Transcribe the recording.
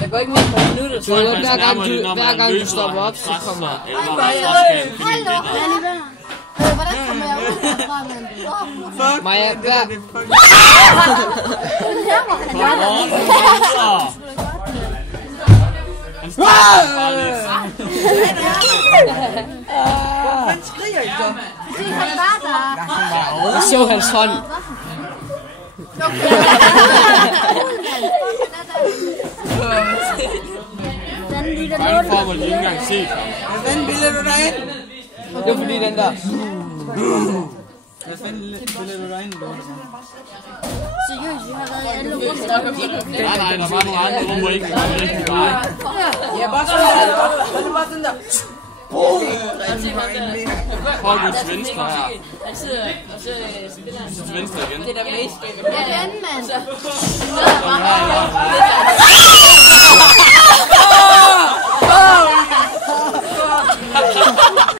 Jeg går ikke mere på minutter. Så hver gang du stopper op, så kommer jeg. Hvordan kommer jeg ud herfra, mand? Maja, hvad? Han skriger ikke så. Fordi han var der. Jeg så hans hånd. Hvordan får man ikke engang set? Hvordan bilder du dig ind? Det er fordi den der. Hvad fanden bilder du dig ind? Seriøst, vi har været i alle rum. Nej, der var nogle andre rummer, ikke? Det var rigtig meget. Ja, bare sådan der. Det var sådan der. Prøv at gå til venstre her. Han sidder og så spiller han Til venstre igen. det der med. Ja, den mand. Så